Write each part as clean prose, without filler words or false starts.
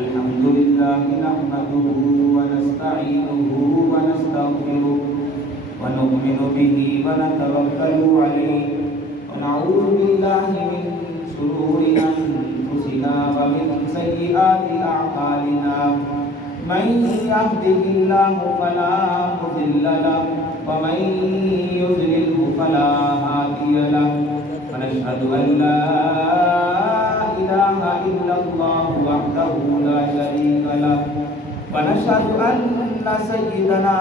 الحمد لله نحمده ونستعينه ونستغفره ونؤمن به ونتوكل عليه ونعوذ بالله من شرور أنفسنا ومن سيئات أعمالنا من يهده الله فلا مضل له ومن يضلله فلا هادي له ونشهد أن لا إله إلا الله وحده لا شريك له ونشهد أن سيدنا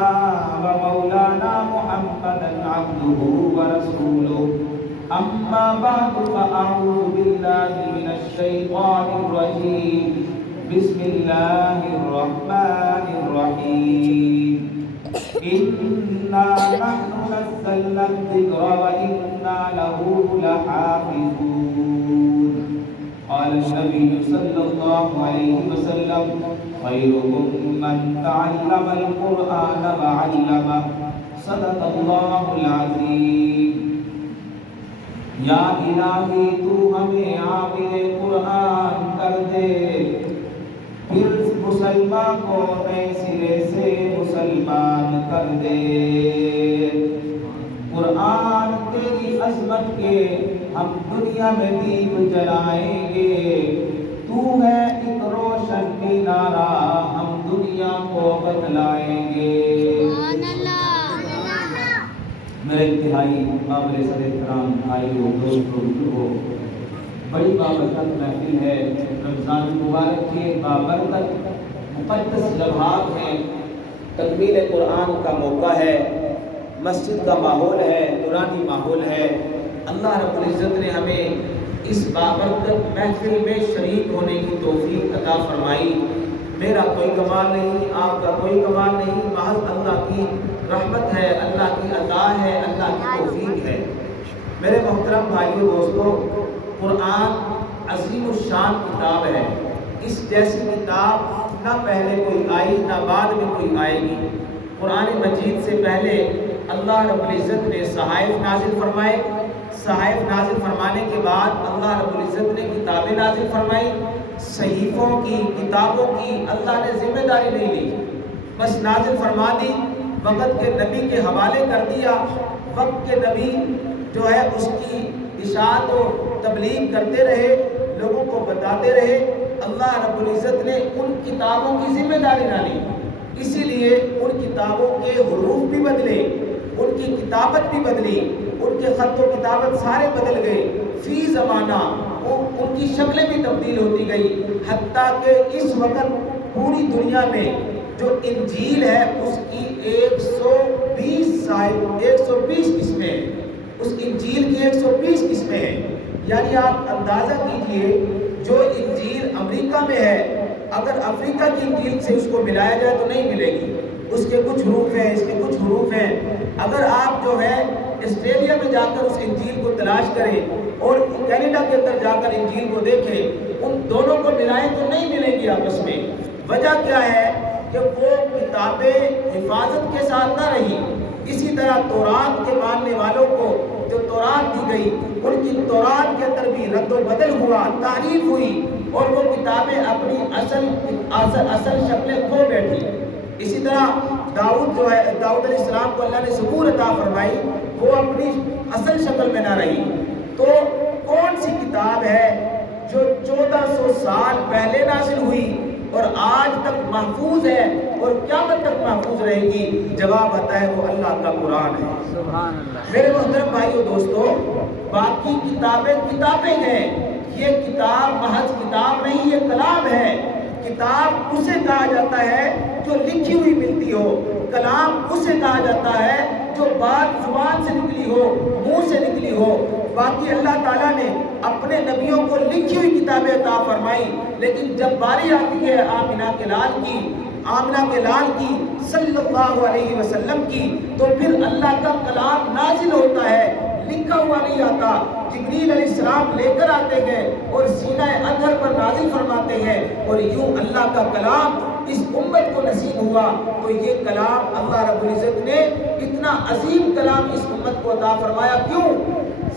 ومولانا محمدا عبده ورسوله أما بعد فأعوذ بالله من الشيطان الرجيم بسم الله الرحمن الرحيم إنا نحن نزلنا الذكر وإنا له لحافظون قال النبي صلى الله عليه وسلم خيركم من تعلم القرآن وعلمه صدق الله العظيم یا الہی تو ہمیں عامل قرآن کر دے پھر مسلمان کو نئے سرے سے مسلمان کر دے قرآن تیری عظمت کے ہم دنیا میں دیپ جلائیں گے تو ہے ایک روشن مینارہ ہم دنیا کو بتلائیں گے میرے انتہائی قابل صد احترام بھائیوں دوستوں بزرگوں بڑی بابرکت محفل ہے رمضان المبارک کے بابرکت مقدس لمحات ہیں تکمیل قرآن کا موقع ہے مسجد کا ماحول ہے نورانی ماحول ہے اللہ رب العزت نے ہمیں اس بابرکت محفل میں شریک ہونے کی توفیق عطا فرمائی میرا کوئی کمال نہیں آپ کا کوئی کمال نہیں محض اللہ کی رحمت ہے اللہ کی عطا ہے اللہ کی توفیق ہے میرے محترم بھائیوں دوستوں قرآن عظیم الشان کتاب ہے اس جیسی کتاب نہ پہلے کوئی آئی نہ بعد میں کوئی آئے گی قرآن مجید سے پہلے اللہ رب العزت نے صحائف نازل فرمائے صحائف نازل فرمانے کے بعد اللہ رب العزت نے کتابیں نازل فرمائی صحیفوں کی کتابوں کی اللہ نے ذمہ داری نہیں لی بس نازل فرما دی وقت کے نبی کے حوالے کر دیا وقت کے نبی جو ہے اس کی اشاعت و تبلیغ کرتے رہے لوگوں کو بتاتے رہے اللہ رب العزت نے ان کتابوں کی ذمہ داری نہ لی اسی لیے ان کتابوں کے حروف بھی بدلے ان کی کتابت بھی بدلی ان کے خط و کتابت سارے بدل گئے فی زمانہ ان کی شکلیں بھی تبدیل ہوتی گئی حتیٰ کہ اس وقت پوری دنیا میں جو انجیل ہے اس کی 120 قسمیں ہیں اس انجیل کی 120 قسمیں ہیں یعنی آپ اندازہ کیجئے جو انجیل امریکہ میں ہے اگر افریقہ کی انجیل سے اس کو ملایا جائے تو نہیں ملے گی اس کے کچھ حروف ہیں اس کے کچھ حروف ہیں اگر آپ جو ہے آسٹریلیا میں جا کر اس انجیل کو تلاش کریں اور کینیڈا کے اندر جا کر انجیل کو دیکھیں ان دونوں کو ملائیں تو نہیں ملے گی آپس میں وجہ کیا ہے کہ وہ کتابیں حفاظت کے ساتھ نہ رہی اسی طرح تورات کے ماننے والوں کو جو تورات دی گئی ان کی تورات کے اندر بھی رد و بدل ہوا تعریف ہوئی اور وہ کتابیں اپنی اصل شکلیں کھو بیٹھی اسی طرح داؤد جو ہے داؤد علیہ السلام کو اللہ نے زبور عطا فرمائی وہ اپنی اصل شکل میں نہ رہی تو کون سی کتاب ہے جو 1400 سال پہلے نازل ہوئی اور آج تک محفوظ ہے اور قیامت تک محفوظ رہے گی جواب آتا ہے وہ اللہ کا قرآن ہے سبحان اللہ میرے محترم بھائیو دوستو باقی کتابیں ہیں یہ کتاب محض کتاب نہیں یہ کلام ہے کتاب اسے کہا جاتا ہے جو لکھی ہوئی ملتی ہو کلام اسے کہا جاتا ہے جو بات زبان سے نکلی ہو منہ سے نکلی ہو باقی اللہ تعالیٰ نے اپنے نبیوں کو لکھی ہوئی کتابیں عطا فرمائی لیکن جب باری آتی ہے آمنہ کے لال کی صلی اللہ علیہ وسلم کی تو پھر اللہ کا کلام نازل ہوتا ہے لکھا ہوا نہیں آتا جبریل علیہ السلام لے کر آتے ہیں اور سینہ اطہر پر نازل فرماتے ہیں اور یوں اللہ کا کلام اس امت کو نصیب ہوا تو یہ کلام اللہ رب العزت نے اتنا عظیم کلام اس امت کو عطا فرمایا کیوں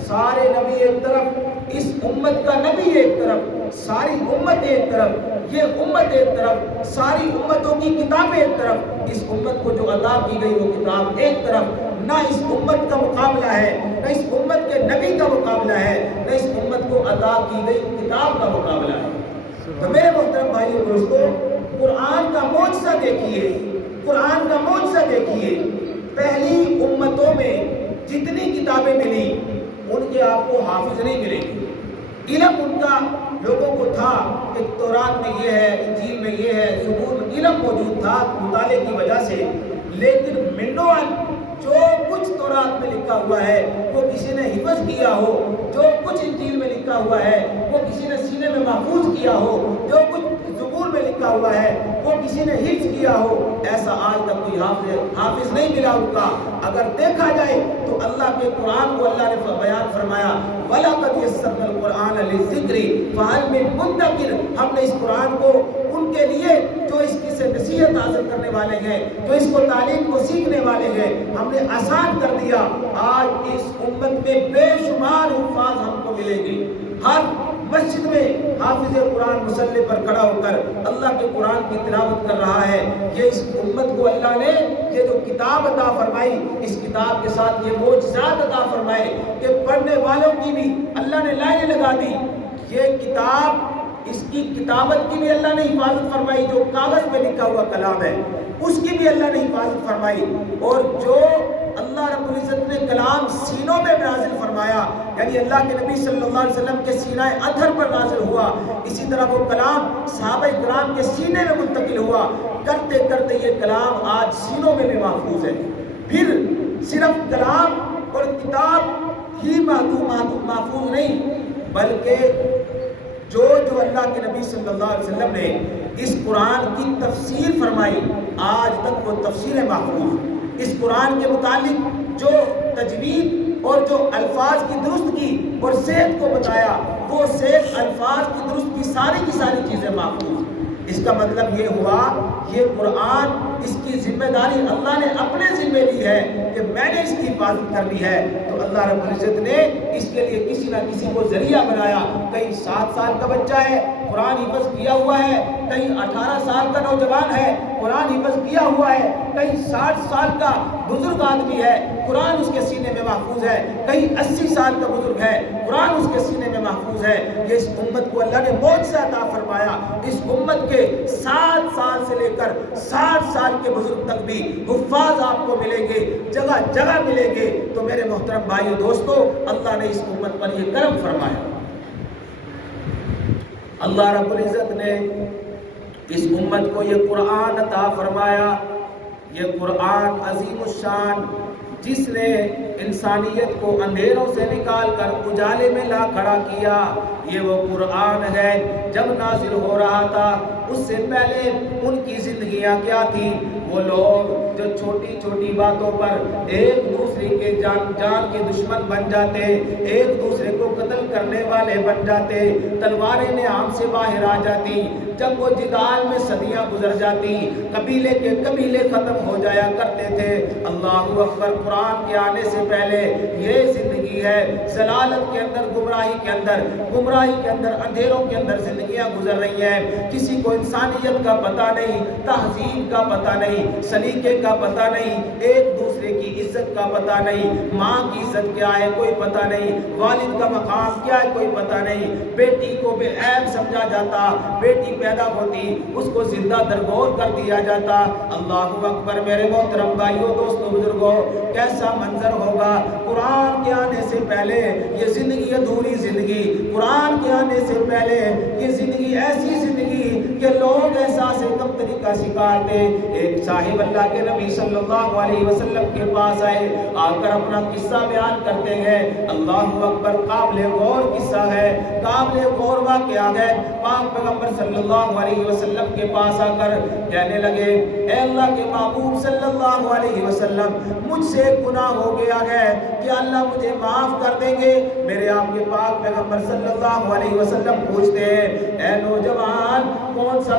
سارے نبی ایک طرف اس امت کا نبی ایک طرف ساری امت ایک طرف یہ امت ایک طرف، ساری امتوں کی کتابیں ایک طرف، اس امت کو جو عطا کی گئی وہ کتاب ایک طرف، نہ اس امت کا مقابلہ ہے، نہ اس امت کے نبی کا مقابلہ ہے، نہ اس امت کو عطا کی گئی کتاب کا مقابلہ ہے۔ تو میرے محترم بھائیو اور دوستو، قرآن کا معجزہ دیکھیے، قرآن کا معجزہ دیکھیے۔ پہلی امتوں میں جتنی کتابیں ملی ان کے آپ کو حافظ نہیں ملے گی۔ علم ان کا لوگوں کو تھا کہ تورات میں یہ ہے، انجیل میں یہ ہے، زبور میں علم موجود تھا مطالعے کی وجہ سے، لیکن منوان جو کچھ تورات میں لکھا ہوا ہے وہ کسی نے حفظ کیا ہو، جو کچھ انجیل میں لکھا ہوا ہے وہ کسی نے سینے میں محفوظ کیا ہو، جو کچھ زبور میں لکھا ہوا ہے وہ کسی نے حفظ کیا ہو، ایسا آج تک کوئی حافظ نہیں ملا ان کا۔ اگر دیکھا جائے تو اللہ کے قرآن کو اللہ نے بیان فرمایا، وَلَقَدْ يَسَّرْنَا الْقُرْآنَ لِلذِّكْرِ فَهَلْ مِن مُدَّكِرٍ، ہم نے اس قرآن کو ان کے لیے جو اس کی سے نصیحت حاصل کرنے والے ہیں، جو اس کو تعلیم کو سیکھنے والے ہیں، ہم نے آسان کر دیا۔ آج اس امت میں بے شمار حفاظ ہم کو ملے گی، ہر مسجد میں حافظ قرآن مصلی پر کھڑا ہو کر اللہ کے قرآن کی تلاوت کر رہا ہے۔ یہ اس امت کو اللہ نے یہ جو کتاب عطا فرمائی، اس کتاب کے ساتھ یہ معجزات عطا فرمائے کہ پڑھنے والوں کی بھی اللہ نے لائنیں لگا دی۔ یہ کتاب، اس کی کتابت کی بھی اللہ نے حفاظت فرمائی، جو کاغذ پہ لکھا ہوا کلام ہے اس کی بھی اللہ نے حفاظت فرمائی، اور جو اللہ رب العزت نے کلام سینوں میں نازل فرمایا، یعنی اللہ کے نبی صلی اللہ علیہ وسلم کے سینہ اطہر پر نازل ہوا، اسی طرح وہ کلام صحابہ کرام کے سینے میں منتقل ہوا، کرتے کرتے یہ کلام آج سینوں میں بھی محفوظ ہے۔ پھر صرف کلام اور کتاب ہی محفوظ نہیں، بلکہ جو اللہ کے نبی صلی اللہ علیہ وسلم نے اس قرآن کی تفسیر فرمائی، آج تک وہ تفسیر محفوظ۔ اس قرآن کے متعلق جو تجوید اور جو الفاظ کی درست کی اور صحت کو بتایا، وہ صحت، الفاظ کی درست کی ساری چیزیں محفوظ۔ اس کا مطلب یہ ہوا، یہ قرآن، اس کی ذمہ داری اللہ نے اپنے ذمہ لی ہے کہ میں نے اس کی حفاظت کرنی ہے، تو اللہ رب العزت نے اس کے لیے کسی نہ کسی کو ذریعہ بنایا۔ کہیں 7 سال کا بچہ ہے، قرآن حفظ کیا ہوا ہے، کہیں 18 سال کا نوجوان ہے، قرآن حفظ کیا ہوا ہے، کہیں 60 سال کا بزرگ آدمی ہے، قرآن اس کے سینے میں محفوظ ہے، کہیں 80 سال کا بزرگ ہے، قرآن اس کے سینے میں محفوظ ہے۔ یہ اس امت کو اللہ نے معجزہ عطا فرمایا۔ اس امت کے 7 سال سے لے کر 60 سال کے بزرگ تک بھی حفاظ آپ کو ملیں گے، جگہ جگہ ملیں گے۔ تو میرے محترم بھائیو دوستو، اللہ نے اس امت پر یہ کرم فرمایا۔ اللہ رب العزت نے اس امت کو یہ قرآن عطا فرمایا، یہ قرآن عظیم الشان، جس نے انسانیت کو اندھیروں سے نکال کر اجالے میں لا کھڑا کیا۔ یہ وہ قرآن ہے، جب نازل ہو رہا تھا اس سے پہلے ان کی زندگیاں کیا تھی؟ وہ لوگ جو چھوٹی چھوٹی باتوں پر ایک دوسرے کے جان کے دشمن بن جاتے، ایک دوسرے کو قتل کرنے والے بن جاتے، تلواریں نعام سے باہر آ جاتی، جب وہ جدال میں صدیاں گزر جاتی، قبیلے کے قبیلے ختم ہو جایا کرتے تھے۔ اللہ اکبر، قرآن کے آنے سے پہلے یہ زندگی ہے، ضلالت کے اندر، گمراہی کے اندر، اندھیروں کے اندر زندگیاں گزر رہی ہیں۔ کسی کو انسانیت کا پتہ نہیں، تہذیب کا پتہ نہیں، سلیقے کا پتہ نہیں، ایک دوسرے کی عزت کا پتہ نہیں، ماں کی عزت کیا ہے کوئی پتہ نہیں، والد کا مقام کیا ہے کوئی پتہ نہیں۔ بیٹی کو بے عیب سمجھا جاتا، بیٹی پیدا ہوتی اس کو زندہ درگور کر دیا جاتا۔ اللہ اکبر، میرے محترم بھائیوں، دوستوں، بزرگوں، کیسا منظر ہوگا قرآن کے آنے سے پہلے۔ یہ زندگی ادھوری زندگی، قرآن کے آنے سے پہلے یہ زندگی ایسی زندگی کہ لوگ احساس کمتری کا شکار تھے۔ ایک صاحب اللہ کے نبی صلی اللہ علیہ وسلم کے پاس آئے، آ کر اپنا قصہ بیان کرتے ہیں۔ اللہ اکبر، قابل غور قصہ ہے، قابل غور واقعہ ہے۔ پاک پیغمبر صلی اللہ علیہ وسلم کے پاس آ کر کہنے لگے، اے اللہ کے محبوب صلی اللہ علیہ وسلم، مجھ سے گناہ ہو گیا ہے، کیا اللہ مجھے معاف کر دیں گے؟ میرے آپ کے پاک پیغمبر صلی اللہ علیہ وسلم پوچھتے ہیں، اے نوجوان، کون سا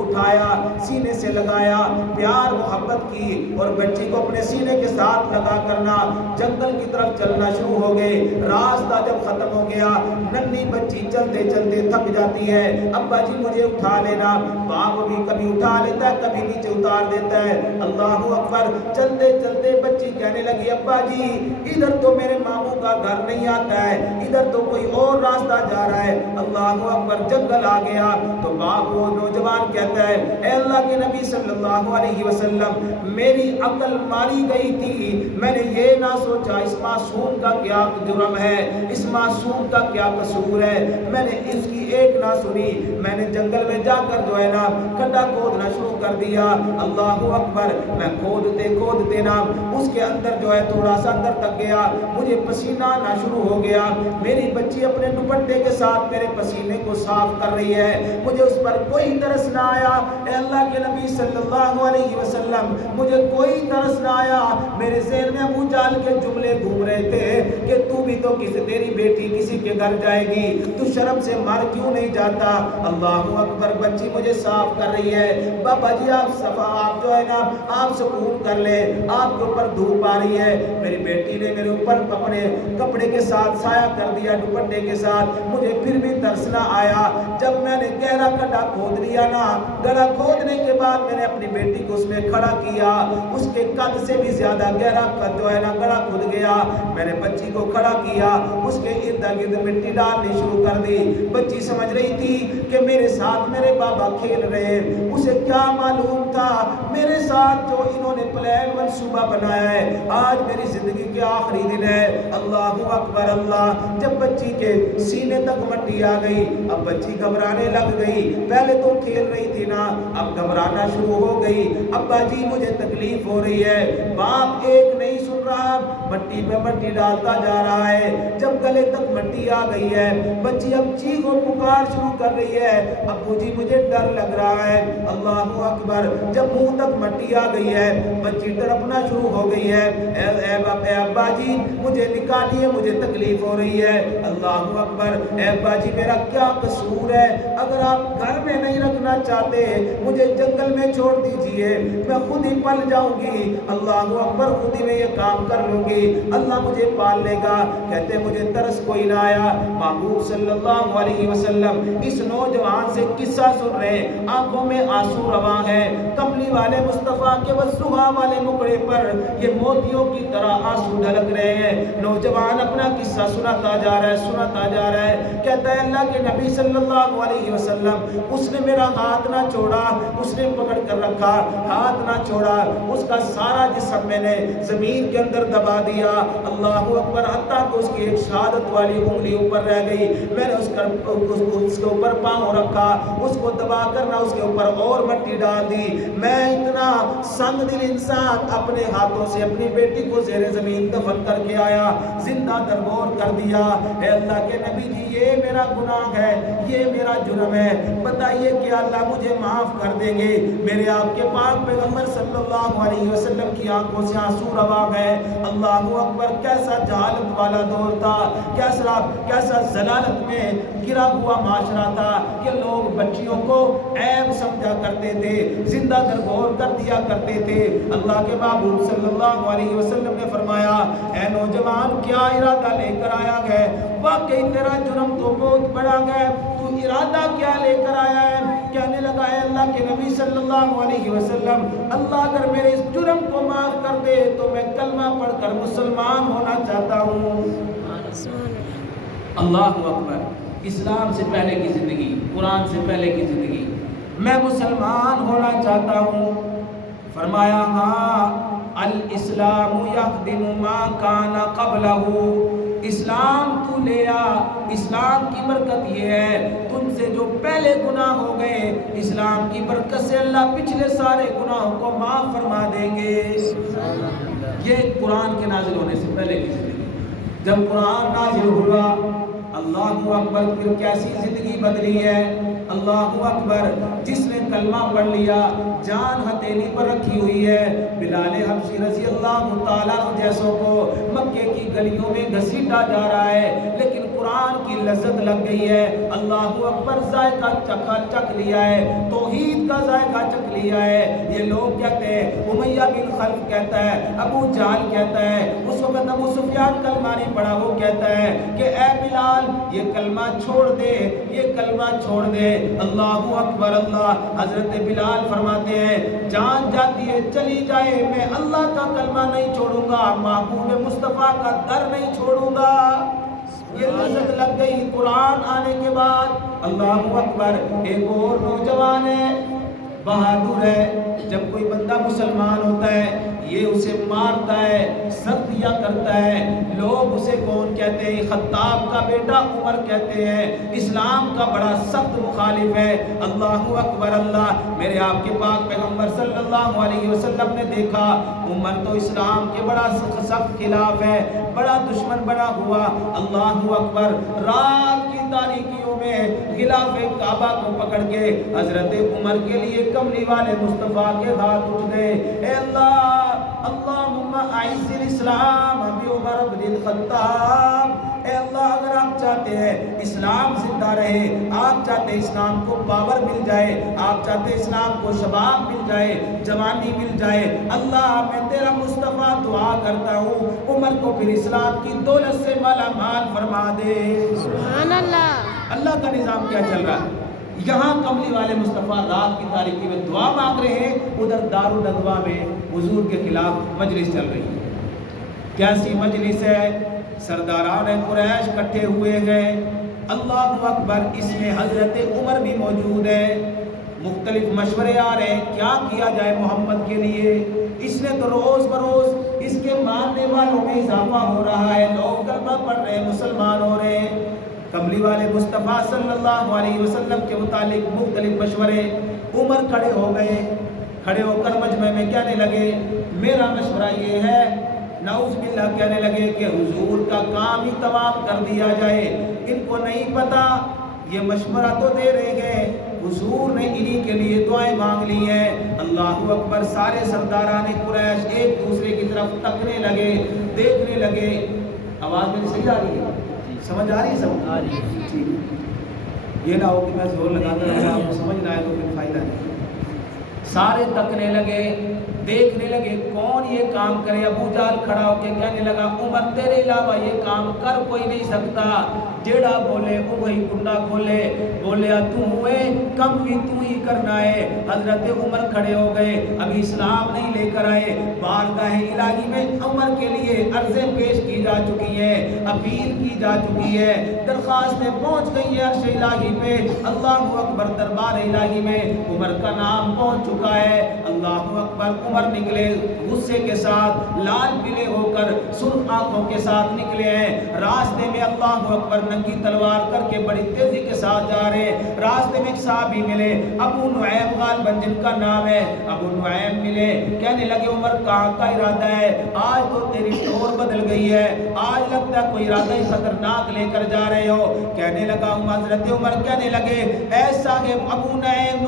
اٹھایا، سینے سے لگایا، پیار محبت کی اور بچی کو اپنے سینے کے ساتھ لگا کرنا جنگل کی طرف چلنا شروع ہو گئے۔ راستہ جب ختم ہو گیا، ننھی بچی چلتے چلتے تھک جاتی ہے، ابا جی مجھے اٹھا لینا، باپ بھی کبھی اٹھا لیتا ہے کبھی نیچے اتار دیتا ہے۔ اللہ اکبر، چلتے چلتے بچی کہنے لگی ابا جی ادھر تو میرے ماموں کا گھر نہیں آتا ہے، ادھر تو کوئی اور راستہ جا رہا ہے۔ اللہ اکبر، جنگل آ گیا تو باپ وہ نوجوان کہتا ہے اے اللہ کے نبی صلی اللہ علیہ وسلم، میری عقل ماری گئی تھی، میں نے یہ نہ سوچا اس معصوم کا کیا جرم ہے، اس معصوم کا کیا قصور ہے، میں نے اس کی ایک نہ سنی، میں نے جنگل میں جا کر جو ہے نا کھڈا کھودنا شروع کر دیا۔ اللہ اکبر، میں کھودتے کھودتے نا اس کے اندر جو ہے تھوڑا سا اندر تک گیا، مجھے پسینہ آنا شروع ہو گیا، میری بچی اپنے دوپٹے کے ساتھ میرے پسینے کو صاف کر رہی ہے، مجھے اس پر کوئی ترس نہ آیا۔ اے اللہ کے نبی صلی اللہ علیہ وسلم، مجھے کوئی ترس نہ آیا، میرے ذہن میں ابو جہل کے جملے گھوم رہے تھے کہ تو بھی تو تیری بیٹی کسی کے گھر جائے گی، تو شرم سے مر کیوں نہیں جاتا۔ اللہ اکبر، بچی مجھے صاف کر رہی ہے، بابا جی آپ جو ہے نا آپ سکون کر لے، آپ کے اوپر دھوپ آ رہی ہے۔ میری بیٹی نے میرے اوپر اپنے کپڑے کے ساتھ سایہ کر دیا، دوپٹے کے ساتھ، مجھے پھر بھی ترس نہ آیا۔ جب میں نے گہرا گڈھا کھود لیا نا، گڑھا کھودنے کے بعد میں نے اپنی بیٹی کو اس میں کھڑا کیا، اس کے قد سے بھی زیادہ گہرا جو ہے نا گڑھا کھود گیا، میں نے بچی کو کھڑا کیا، اس کے ارد گرد مٹی ڈالنی شروع کر دی۔ بچی سمجھ رہی تھی کہ میرے ساتھ میرے بابا کھیل رہے، اسے کیا معلوم تھا میرے ساتھ جو انہوں نے پلان منصوبہ بنایا ہے آج میری زندگی کے آخری دن ہے۔ اللہ اکبر اللہ، جب بچی کے سینے تک مٹی آ گئی، اب بچی گھبرانے لگ گئی، پہلے تو کھیل رہی تھی نا، اب گھبرانا شروع ہو گئی، ابا جی مجھے تکلیف ہو رہی ہے، باپ ایک نہیں سن رہا، مٹی پہ مٹی ڈالتا جا رہا ہے، جب گلے تک مٹی آ گئی ہے، بچی اب چیخ و پکار شروع کر رہی ہے، ابو جی مجھے ڈر لگ رہا ہے۔ اللہ اکبر، جب منہ تک مٹی آ گئی ہے، بچی تڑپنا شروع ہو گئی ہے، اے ابا جی مجھے نکالیے، مجھے تکلیف ہو رہی ہے۔ اللہ اکبر، اے ابا جی میرا کیا قصور ہے، اگر آپ گھر میں نہیں رکھنا چاہتے مجھے جنگل میں چھوڑ دیجئے، میں خود ہی پل جاؤں گی، اللہ اکبر خود ہی میں یہ کام کر لوں گی، اللہ مجھے پال لے گا۔ کہتے مجھے ترس کوئی نہ آیا۔ محبوب صلی اللہ علیہ وسلم اس نوجوان سے قصہ سن رہے، آنکھوں میں آنسو رواں ہے، کملی والے مصطفیٰ کے وضحیٰ والے مکڑے پر یہ موتیوں کی طرح آنسو ڈھلک رہے ہیں۔ نوجوان اپنا قصہ سناتا جا رہا ہے، سناتا جا رہا ہے، کہتا ہے اللہ کے نبی صلی اللہ علیہ وسلم، اس نے میرا ہاتھ نہ چھوڑا، اس نے پکڑ کر رکھا، ہاتھ نہ چھوڑا، اس کا سارا جسم میں نے زمین کے اندر دبا دیا۔ اللہ اکبر، حتیٰ کہ اس کی ایک شہادت والی انگلی اوپر رہ گئی، میں نے اس کے اوپر پاؤں رکھا، اس کو دبا کر نہ اس کے اوپر اور مٹی ڈال دی۔ میں اتنا سنگ دل انسان اپنے ہاتھوں سے اپنی بیٹی کو زیر زمین دفن کر کے آیا، زندہ درگور کر دیا۔ اے اللہ کے نبی جی یہ میرا گناہ ہے، یہ میرا جرم ہے، بتائیے کہ اللہ مجھے معاف کر دیں گے؟ میرے آپ کے پاک پیغمبر صلی اللہ علیہ وسلم کی آنکھوں سے آنسو رواں ہے۔ اللہ اکبر، کیسا جہالت والا دور تھا، کیسا ضلالت میں گرا ہوا معاشرہ تھا کہ لوگ بچیوں کو عیب سمجھا کرتے تھے، زندہ درگور کر دیا کرتے تھے۔ اللہ کے محبوب صلی اللہ علیہ وسلم نے فرمایا اے نوجوان کیا ارادہ لے کر آیا ہے؟ واقعی تیرا جرم تو بہت بڑا ہے، تو ارادہ کیا لے کر آیا ہے؟ کہنے لگا ہے اللہ کے نبی صلی اللہ علیہ وسلم، اللہ اگر میرے اس جرم کو معاف کر دے تو میں کلمہ پڑھ کر مسلمان ہونا چاہتا ہوں۔ اللہ اکبر، اسلام سے پہلے کی زندگی، قرآن سے پہلے کی زندگی، میں مسلمان ہونا چاہتا ہوں۔ فرمایا ہاں الاسلام یخدم ما کان قبلہ، اسلام تو لے آ، اسلام کی برکت یہ ہے تم سے جو پہلے گناہ ہو گئے، اسلام کی برکت سے اللہ پچھلے سارے گناہوں کو معاف فرما دیں گے۔ یہ قرآن کے نازل ہونے سے پہلے کی زندگی۔ جب قرآن نازل ہوا، اللہ اکبر، پھر کیسی زندگی بدلی ہے۔ اللہ اکبر، جس نے کلمہ پڑھ لیا جان ہتھیلی پر رکھی ہوئی ہے۔ بلال حبشی رضی اللہ تعالیٰ جیسوں کو مکے کی گلیوں میں گھسیٹا جا رہا ہے، لیکن قرآن کی لذت لگ گئی ہے، اللہ اکبر ذائقہ چکھ لیا ہے، توحید کا ذائقہ چکھ لیا ہے۔ یہ لوگ کہتے ہیں، امیہ بن خلف کہتا ہے، ابو جہل کہتا ہے، اس وقت ابو سفیان کلمہ نہیں پڑھا، وہ کہتا ہے کہ اے بلال یہ کلمہ چھوڑ دے، یہ کلمہ چھوڑ دے۔ اللہ اکبر اللہ، حضرت بلال فرماتے ہیں جان جاتی ہے چلی جائے، میں اللہ کا کلمہ نہیں چھوڑوں گا، محبوب مصطفیٰ کا در نہیں چھوڑوں گا۔ یہ لذت لگ گئی قرآن آنے کے بعد۔ اللہ اکبر، ایک اور نوجوان ہے، بہادر ہے، جب کوئی بندہ مسلمان ہوتا ہے یہ اسے مارتا ہے، سختیاں کرتا ہے، لوگ اسے کون کہتے ہیں؟ خطاب کا بیٹا عمر کہتے ہیں، اسلام کا بڑا سخت مخالف ہے۔ اللہ اکبر اللہ، میرے آپ کے پاک پیغمبر صلی اللہ علیہ وسلم نے دیکھا عمر تو اسلام کے بڑا سخت خلاف ہے، بڑا دشمن بنا ہوا۔ اللہ اکبر، رات کی تاریکیوں میں غلاف کعبہ کو پکڑ کے حضرت عمر کے لیے کملی والے مصطفیٰ کے ہاتھ اٹھ گئے، اے اللہ اللہم اعز الاسلام بعمر بن الخطاب۔ اے اللہ اگر آپ چاہتے ہیں اسلام زندہ رہے، آپ چاہتے ہیں اسلام کو پاور مل جائے، آپ چاہتے ہیں اسلام کو شباب مل جائے، جوانی مل جائے، اللہ میں تیرا مصطفیٰ دعا کرتا ہوں عمر کو پھر اسلام کی دولت سے مالا مال فرما دے۔ سبحان اللہ۔ اللہ کا نظام کیا چل رہا ہے؟ یہاں کملی والے مصطفیٰ رات کی تاریکی میں دعا مانگ رہے ہیں، ادھر دارالندوا میں حضور کے خلاف مجلس چل رہی ہے۔ کیسی مجلس ہے؟ سرداران قریش کٹھے ہوئے ہیں، اللہ اکبر، اس میں حضرت عمر بھی موجود ہے، مختلف مشورے آ رہے ہیں کیا کیا جائے محمد کے لیے۔ اس نے تو روز بروز اس کے ماننے والوں میں اضافہ ہو رہا ہے، لوگ کلمہ پڑھ رہے ہیں، مسلمان ہو رہے ہیں۔ کملی والے مصطفیٰ صلی اللہ علیہ وسلم کے متعلق مختلف مشورے، عمر کھڑے ہو گئے، کھڑے ہو کر مجمع میں کہنے لگے میرا مشورہ یہ ہے، نعوذ باللہ کہنے لگے کہ حضور کا کام ہی تمام کر دیا جائے۔ ان کو نہیں پتا یہ مشورہ تو دے رہے گئے، حضور نے انہی کے لیے دعائیں مانگ لی ہیں۔ اللہ اکبر، سارے سرداران قریش ایک دوسرے کی طرف تکنے لگے، دیکھنے لگے۔ آواز میری صحیح آ رہی ہے؟ سمجھ آ رہی ہے؟ سب آ رہی ہے؟ ٹھیک، یہ نہ ہو کہ میں زور لگاتا رہا، آپ کو سمجھ نہ آئے تو پھر فائدہ نہیں۔ سارے تکنے لگے، دیکھنے لگے کون یہ کام کرے۔ ابو جہل کھڑا ہو کے کہنے لگا عمر تیرے علاوہ یہ کام کر کوئی نہیں سکتا، جیڑا بولے وہی کنڈا کھولے، بولیا تو ہوئے کم بھی تو ہی کرنا ہے۔ حضرت عمر کھڑے ہو گئے، ابھی اسلام نہیں لے کر آئے، بارگاہ الہی میں عمر کے لیے عرضیں پیش کی جا چکی ہیں، اپیل کی جا چکی ہے، درخواستیں پہنچ گئی ہیں عرش الہی پہ۔ اللہ اکبر، دربار الہی میں عمر کا نام پہنچ چکا ہے۔ اللہ اکبر، عمر نکلے غصے کے ساتھ، لال پیلے ہو کر سرخ آنکھوں کے ساتھ نکلے ہیں۔ راستے میں اللہ اکبر ننگی تلوار کر کے بڑی تیزی کے ساتھ جا رہے۔ راستے میں ایک صحابی ملے، ابو نعیم غالباً جن کا نام ہے، ابو نعیم ملے، کہنے لگے عمر کہاں کا ارادہ ہے؟ آج تو تیری ٹور بدل گئی ہے، آج لگتا ہے کوئی ارادہ ہی خطرناک لے کر جا رہے ہو۔ کہنے لگا حضرت عمر کہنے لگے اے صاحب ابو نعیم،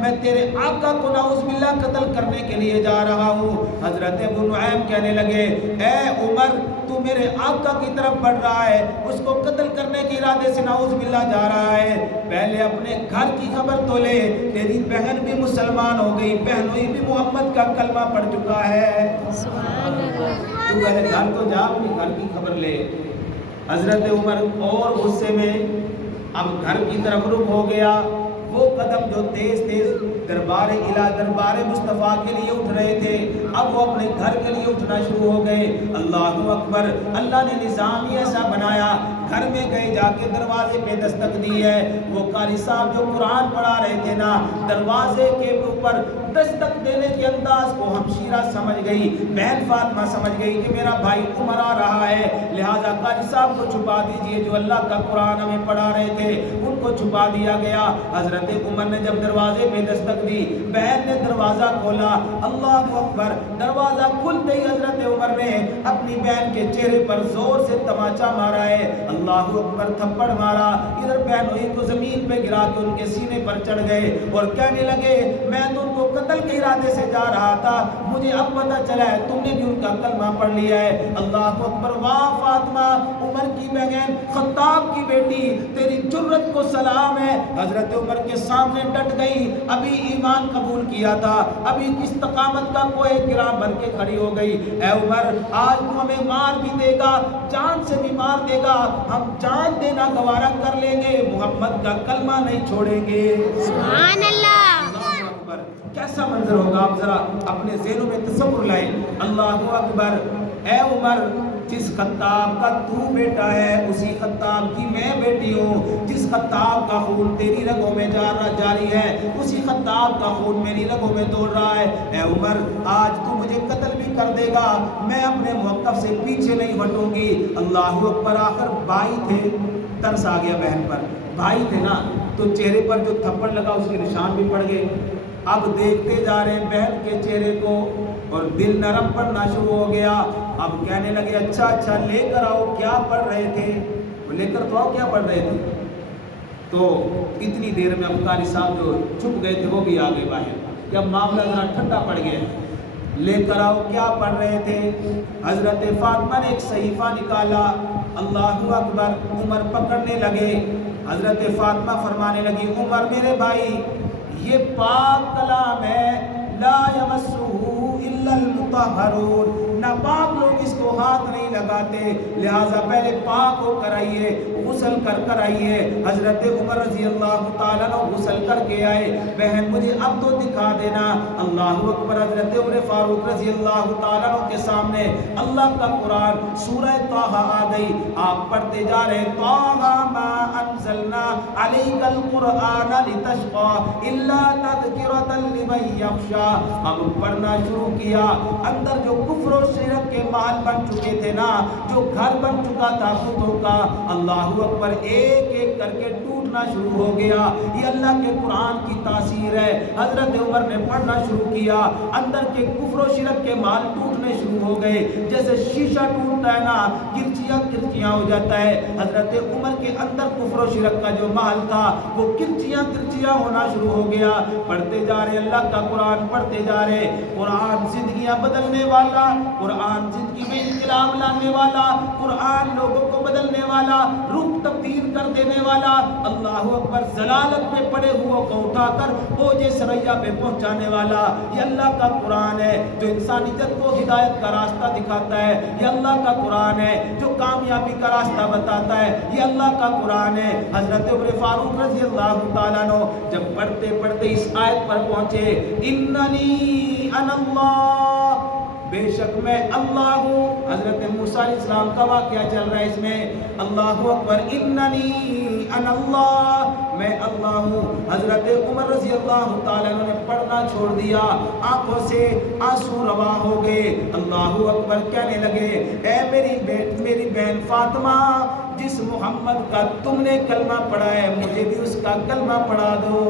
میں تیرے آقا کو نعوذ باللہ قتل کرنے کے لیے جا رہا ہوں۔ حضرت ابو نعیم کہنے لگے اے عمر تو میرے آقا کی طرف بڑھ رہا ہے، اس کو قتل کرنے کے ارادے سے نعوذ باللہ جا رہا ہے، پہلے اپنے گھر کی خبر تو لے، تیری بہن بھی مسلمان ہو گئی، بہنوئی بھی محمد کا کلمہ پڑھ چکا ہے، تو پہلے گھر تو جا، اپنی گھر کی خبر لے۔ حضرت عمر اور غصے میں اب گھر کی طرف رخ ہو گیا، وہ قدم جو تیز تیز دربار الہ دربار مصطفیٰ کے لیے اٹھ رہے تھے، اب وہ اپنے گھر کے لیے اٹھنا شروع ہو گئے۔ اللہ اکبر، اللہ نے نظام ہی ایسا بنایا، گھر میں گئے، جا کے دروازے پہ دستک دی ہے، وہ قاری صاحب جو قرآن پڑھا رہے تھے نا، دروازے کے اوپر دستک دینے کے انداز کو ہمشیرہ سمجھ گئی، بہن فاطمہ سمجھ گئی کہ میرا بھائی عمر آ رہا ہے، لہٰذا قاری صاحب کو چھپا دیجئے، جو اللہ کا قرآن ہمیں پڑھا رہے تھے ان کو چھپا دیا گیا۔ حضرت عمر نے جب دروازے پہ دستک دی، بہن نے دروازہ کھولا، اللہ اکبر، دروازہ کھلتے ہی حضرت عمر نے اپنی بہن کے چہرے پر زور سے تماچا مارا ہے، اللہ اکبر، تھپڑ مارا، ادھر بہنوئی کو زمین پہ گرا کے ان کے سینے پر چڑھ گئے اور کہنے لگے میں تو ان کو قتل کے ارادے سے جا رہا تھا، مجھے اب پتہ چلا ہے تم نے بھی ان کا کلمہ پڑھ لیا ہے۔ اللہ اکبر، واہ فاطمہ، عمر کی بہن خطاب کی بیٹی تیری جرت کو سلام ہے. حضرت عمر کے سامنے ڈٹ گئی, ابھی ایمان قبول کیا تھا, ابھی استقامت کا کوہ گرا بن کے کھڑی ہو گئی. اے عمر آج تو ہمیں مار بھی دے گا, جان سے بھی مار دے گا, ہم جان دینا گوارا کر لیں گے, محمد کا کلمہ نہیں چھوڑیں گے. سبحان اللہ. کیسا منظر ہوگا, آپ ذرا اپنے ذہنوں میں تصور لائیں. اللہ اکبر. اے عمر جس خطاب کا تو بیٹا ہے اسی خطاب کی میں بیٹی ہوں, جس خطاب کا خون تیری رگوں میں جاری ہے اسی خطاب کا خون میری رگوں میں دوڑ رہا ہے. اے عمر آج تو مجھے قتل بھی کر دے گا, میں اپنے موقف سے پیچھے نہیں ہٹوں گی. اللہ اکبر. آخر بھائی تھے, ترس آ گیا بہن پر, بھائی تھے نا, تو چہرے پر جو تھپڑ لگا اس کے نشان بھی پڑ گئے. اب دیکھتے جا رہے ہیں بہن کے چہرے کو اور دل نرم پڑنا شروع ہو گیا. اب کہنے لگے اچھا لے کر آؤ, کیا پڑھ رہے تھے؟ وہ لے کر تو آؤ, کیا پڑھ رہے تھے؟ تو اتنی دیر میں ابقاری صاحب جو چھپ گئے تھے وہ بھی آ گئے باہر. جب معاملہ ذرا ٹھنڈا پڑ گیا, لے کر آؤ, کیا پڑھ رہے تھے؟ حضرت فاطمہ نے ایک صحیفہ نکالا. اللہ اکبر. عمر پکڑنے لگے. حضرت فاطمہ فرمانے لگی عمر میرے بھائی یہ پاک کلام ہے, لا یمسہ الا المطہرون, ناپاک لوگ اس کو ہاتھ نہیں لگاتے, لہٰذا پہلے پاک ہو کر آئیے, غسل کر آئیے. حضرت عمر رضی اللہ تعالیٰ عنہ غسل کر کے آئے. بہن مجھے اب تو دکھا دینا. اللہ اکبر. حضرت عمر فاروق رضی اللہ تعالیٰ عنہ کے سامنے اللہ کا قرآن سورہ طٰہٰ آ گئی. آپ پڑھتے جا رہے طٰہٰ ما انزلنا علیک القرآن لتشقى الا تذکرۃ لمن یخشی. اب پڑھنا شروع کیا. اندر جو کفر و شرک کے محل بن چکے تھے نا, جو گھر بن چکا تھا بتوں کا, اللہ اکبر, ایک ایک کر کے ٹوٹنا شروع ہو گیا. یہ اللہ کے قرآن کی تاثیر ہے. حضرت عمر نے پڑھنا شروع کیا, اندر کے کفر و شرک کے محل ٹوٹنے شروع ہو گئے. جیسے شیشہ ٹوٹتا ہے نا, کرچیاں ہو جاتا ہے. حضرت عمر کے اندر کفر و شرک کا جو محل تھا وہ کرچیاں ہونا شروع ہو گیا. پڑھتے جا رہے اللہ کا قرآن, پڑھتے جا رہے. قرآن زندگیاں بدلنے والا, قرآن زندگی میں انقلاب لانے والا, قرآن لوگوں کو بدلنے والا, روح تبدیل کر دینے والا. اللہ اکبر. ضلالت میں پڑے ہوئے کو اٹھا کر اوج سریا پہ پہنچانے والا. یہ اللہ کا قرآن ہے جو انسانیت کو ہدایت کا راستہ دکھاتا ہے. یہ اللہ کا قرآن ہے جو کامیابی کا راستہ بتاتا ہے. یہ اللہ کا قرآن ہے. حضرت عمر فاروق رضی اللہ تعالیٰ عنہ جب پڑھتے اس آیت پر پہنچے, اننی انا اللہ, بے شک میں اللہ ہوں. حضرت موسیٰ علیہ السلام کا واقعہ چل رہا ہے اس میں. اللہ اکبر. اننی انا اللہ, میں اللہ ہوں. حضرت عمر رضی اللہ تعالیٰ عنہ نے پڑھنا چھوڑ دیا, آنکھوں سے آنسو رواں ہو گئے. اللہ اکبر. کہنے لگے اے میری بہن فاطمہ, جس محمد کا تم نے کلمہ پڑھا ہے مجھے بھی اس کا کلمہ پڑھا دو.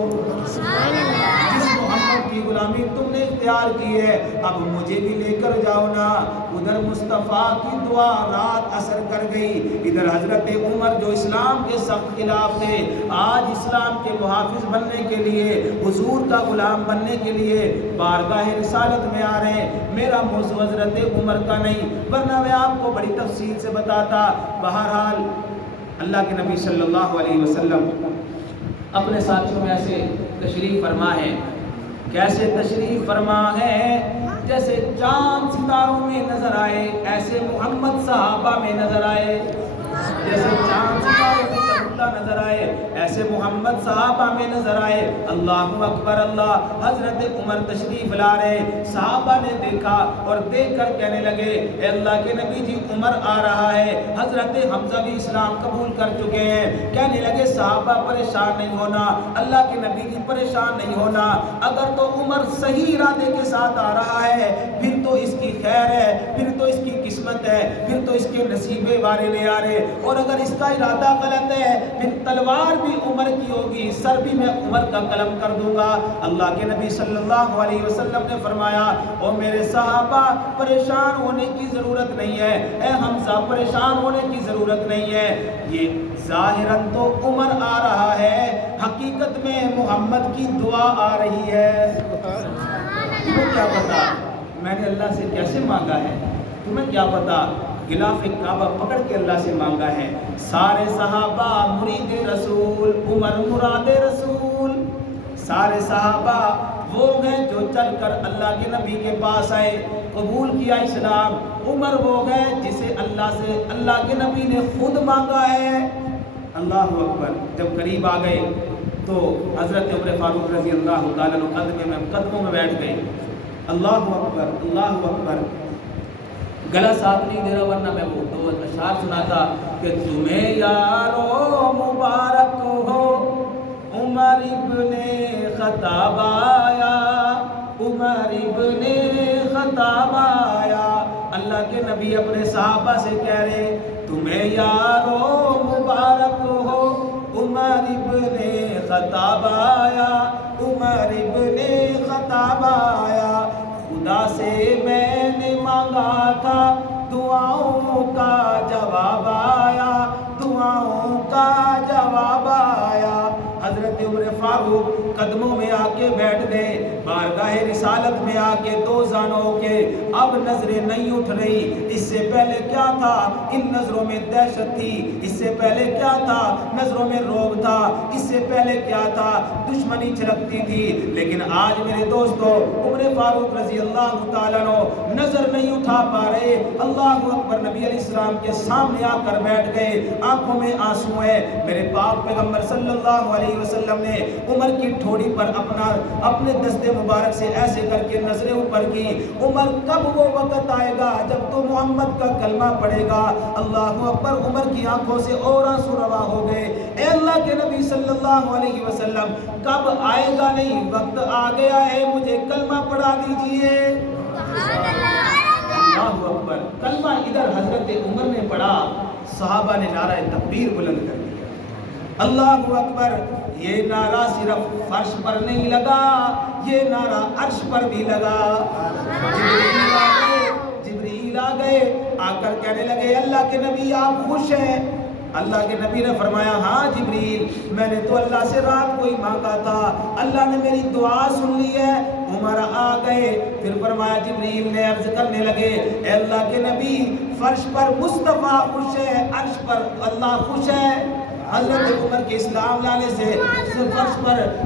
جس محمد کی غلامی تم نے اختیار کی ہے اب مجھے بھی لے کر جاؤ نا. ادھر مصطفیٰ کی دعا رات اثر کر گئی, ادھر حضرت عمر جو اسلام کے سخت خلاف تھے آج اسلام کے محافظ بننے کے لیے, حضور کا غلام بننے کے لیے بارگاہ رسالت میں آ رہے ہیں. میرا موضوع حضرت عمر کا نہیں, ورنہ میں آپ کو بڑی تفصیل سے بتاتا. بہرحال اللہ کے نبی صلی اللہ علیہ وسلم اپنے ساتھیوں میں ایسے تشریف فرما ہے. کیسے تشریف فرما ہے؟ جیسے چاند ستاروں میں نظر آئے ایسے محمد صحابہ میں نظر آئے. جیسے چاند ستاروں میں چمکتا نظر آئے ایسے محمد صحابہ میں نظر آئے. اللہ اکبر. اللہ. حضرت عمر تشریف لا رہے, صحابہ نے دیکھا اور دیکھ کر کہنے لگے اے اللہ کے نبی جی عمر آ رہا ہے. حضرت حمزہ بھی اسلام قبول کر چکے ہیں. کہنے لگے صحابہ پریشان نہیں ہونا, اللہ کے نبی جی پریشان نہیں ہونا. اگر تو عمر صحیح ارادے کے ساتھ آ رہا ہے پھر تو اس کی خیر ہے, پھر تو اس کی قسمت ہے, پھر تو اس کے نصیبے والے لے آ رہے. اور اگر اس کا ارادہ غلط ہے پھر تلوار بھی عمر کی ہوگی, سر بھی میں عمر کا قلم کر دوں گا. اللہ کے نبی صلی اللہ علیہ وسلم نے فرمایا او میرے صحابہ پریشان ہونے کی ضرورت نہیں ہے, اے حمزہ پریشان ہونے کی ضرورت نہیں ہے. یہ ظاہراً تو عمر آ رہا ہے, حقیقت میں محمد کی دعا آ رہی ہے. تمہیں کیا پتا میں نے اللہ سے کیسے مانگا ہے, تمہیں کیا پتا غلاف کعبہ پکڑ کے اللہ سے مانگا ہے. سارے صحابہ مرید رسول، عمر مراد رسول. سارے صحابہ وہ ہیں جو چل کر اللہ کے نبی کے پاس آئے، قبول کیا اسلام. عمر وہ ہے جسے اللہ کے نبی نے خود مانگا ہے. اللہ اکبر. جب قریب آ گئے تو حضرت عمر فاروق رضی اللہ تعالیٰ عنہ قدموں میں بیٹھ گئے. اللہ اکبر، اللہ اکبر. گلا ساتھ نہیں دے رہا ورنہ میں وہ دو اشعار سناتا کہ تمہیں یارو مبارک ہو عمر ابن خطاب آیا، عمر ابن خطاب آیا. اللہ کے نبی اپنے صحابہ سے کہہ رہے تمہیں یارو مبارک ہو عمر ابن خطاب آیا، عمر ابن خطاب آیا. خدا سے میں نے مانگا تھا دعاؤں کا جواب آیا، دعاؤں کا جواب آیا. حضرت عمر فاروق قدموں میں آ کے بیٹھ گئے، بارگاہ رسالت میں آ کے دو زانوں کے. اب نظریں نہیں اٹھ رہی. اس سے پہلے کیا تھا؟ ان نظروں میں دہشت تھی. اس سے پہلے کیا تھا؟ نظروں میں رعب تھا. اس سے پہلے کیا تھا؟ دشمنی چھلکتی تھی. لیکن آج میرے دوستو عمر فاروق رضی اللہ تعالیٰ عنہ نظر نہیں اٹھا پا رہے. اللہ اکبر. نبی علیہ السلام کے سامنے آ کر بیٹھ گئے، آنکھوں میں آنسو ہے. میرے پاک پیغمبر صلی اللہ علیہ وسلم نے عمر کی ٹھوڑی پر اپنے دستے مبارک سے ایسے کر کے نظریں اوپر کی. عمر کب وہ وقت آئے گا جب تو محمد کا کلمہ پڑھے گا؟ اللہ اکبر. عمر کی آنکھوں سے اور آنسو روا ہو گئے. اے اللہ کے نبی صلی اللہ علیہ وسلم کب آئے گا؟ نہیں، وقت آ گیا ہے، مجھے کلمہ پڑھا دیجئے. اللہ اکبر. کلمہ ادھر حضرت عمر نے پڑھا، صحابہ نے نعرہ تکبیر بلند کر دیا. اللہ اکبر. یہ نعرہ صرف فرش پر نہیں لگا، یہ نعرہ عرش پر بھی لگا. جبریل آ گئے، آ کر کہنے لگے اللہ کے نبی آپ خوش ہیں؟ اللہ کے نبی نے فرمایا ہاں جبریل، میں نے تو اللہ سے رات کو ہی مانگا تھا، اللہ نے میری دعا سن لی ہے. عمر آ گئے، پھر فرمایا جبریل نے عرض کرنے لگے اے اللہ کے نبی فرش پر مصطفیٰ خوش ہے، عرش پر اللہ خوش ہے. حضرت عمر کے اسلام لانے سے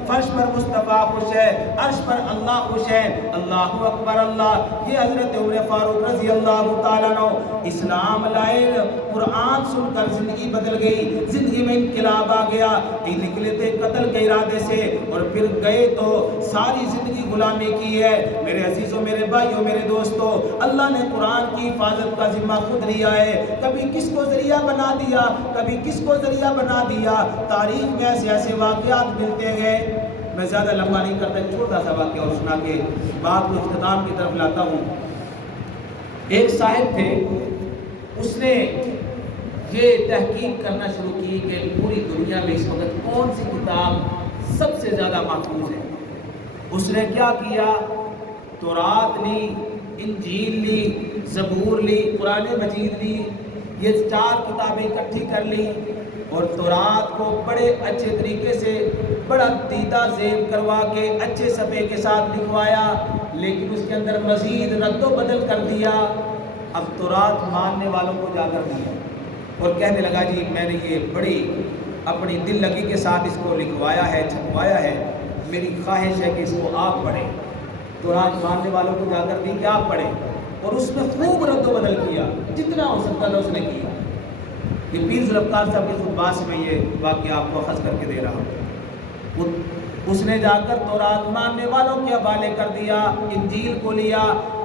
فرش پر مصطفیٰ خوش ہے، عرش پر اللہ خوش ہے. اللہ اکبر. اللہ. یہ حضرت عمر فاروق رضی اللہ تعالیٰ عنہ اسلام لائے، قرآن سن کر زندگی بدل گئی، زندگی میں انقلاب آ گیا. نکلے تھے قتل کے ارادے سے اور پھر گئے تو ساری زندگی غلامی کی ہے. میرے عزیزوں، میرے بھائیوں، میرے دوستوں، اللہ نے قرآن کی حفاظت کا ذمہ خود لیا ہے. کبھی کس کو ذریعہ بنا دیا، کبھی کس کو ذریعہ بنا دیا. تاریخ میں ایسے واقعات ملتے گئے. میں زیادہ لمبا نہیں کرتا، چھوٹا سا واقعہ اور سنا کے بات کو اختتام کی طرف لاتا ہوں. ایک صاحب تھے، اس نے یہ تحقیق کرنا شروع کی کہ پوری دنیا میں اس وقت کون سی کتاب سب سے زیادہ محفوظ ہے. اس نے کیا کیا؟ تورات لی، انجیل لی، زبور لی، قرآن مجید لی. یہ 4 کتابیں اکٹھی کر لی اور تورات کو بڑے اچھے طریقے سے بڑا دیدہ زیب کروا کے اچھے صفحے کے ساتھ لکھوایا، لیکن اس کے اندر مزید رد و بدل کر دیا. اب تورات ماننے والوں کو جا کر دیا اور کہنے لگا جی میں نے یہ بڑی اپنی دل لگی کے ساتھ اس کو لکھوایا ہے، چھپوایا ہے، میری خواہش ہے کہ اس کو آپ پڑھیں. تورات ماننے والوں کو جا کر دی کہ آپ پڑھیں، اور اس میں خوب رد و بدل کیا، جتنا ہو سکتا تھا اس نے کیا. یہ پیر ذوالفقار صاحب کے خطبات سے میں یہ واقعہ آپ کو اخذ کر کے دے رہا ہوں. اس نے جا کر تورات ماننے والوں کے حوالے کر دیا، انجیل کو لیا،